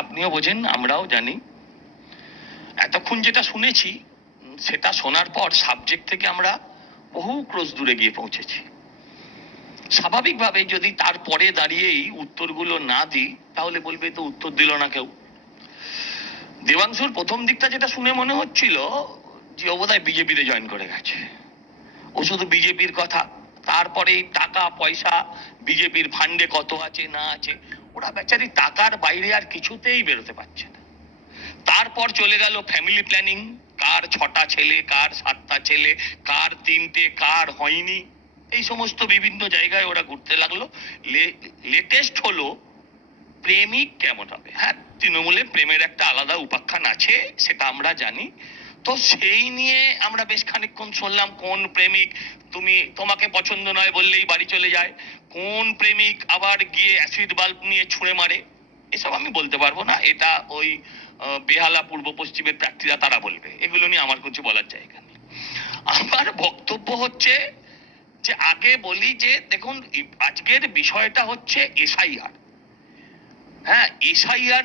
আপনিও বোঝেন, আমরাও জানি। এতক্ষণ যেটা শুনেছি সেটা শোনার পর সাবজেক্ট থেকে আমরা বহু ক্রোশ দূরে গিয়ে পৌঁছেছি। স্বাভাবিকভাবে যদি তারপরে দাঁড়িয়েই উত্তরগুলো না দিই তাহলে বলবে তো উত্তর দিল না কেউ। দেবাংশুর প্রথম দিকটা যেটা শুনে মনে হচ্ছিল যে ও বোধহয় বিজেপিতে জয়েন করে গেছে। ও শুধু বিজেপির কথা, তারপরে টাকা পয়সা, বিজেপির ফান্ডে কত আছে না আছে, ওরা বেচারি টাকার বাইরে আর কিছুতেই বেরোতে পারছে না। তারপর চলে গেল ফ্যামিলি প্ল্যানিং, কার 6টা ছেলে, কার 7টা ছেলে, কার 3টে, কার হয়নি, এই সমস্ত বিভিন্ন জায়গায় ওরা ঘুরতে লাগলো। লেটেস্ট হলো প্রেমিক কেমন হবে। হ্যাঁ, তৃণমূলে প্রেমের একটা আলাদা উপাখ্যান আছে, সেটা আমরা জানি। তো সেই নিয়ে আমরা বেশ খানিকক্ষণ শুনলাম, কোন প্রেমিক তোমাকে পছন্দ নয় বললেই বাড়ি চলে যায়, কোন প্রেমিক আবার গিয়ে অ্যাসিড বাল্ব নিয়ে ছুঁড়ে মারে, এসব আমি বলতে পারবো না, এটা ওই বেহালা পূর্ব পশ্চিমের প্রার্থীরা তারা বলবে, এগুলো নিয়ে আমার কিছু বলার জায়গা নেই। আমার বক্তব্য হচ্ছে যে আগে বলি যে দেখুন, আজকের বিষয়টা হচ্ছে এসআইআর। হ্যাঁ, এসআইআর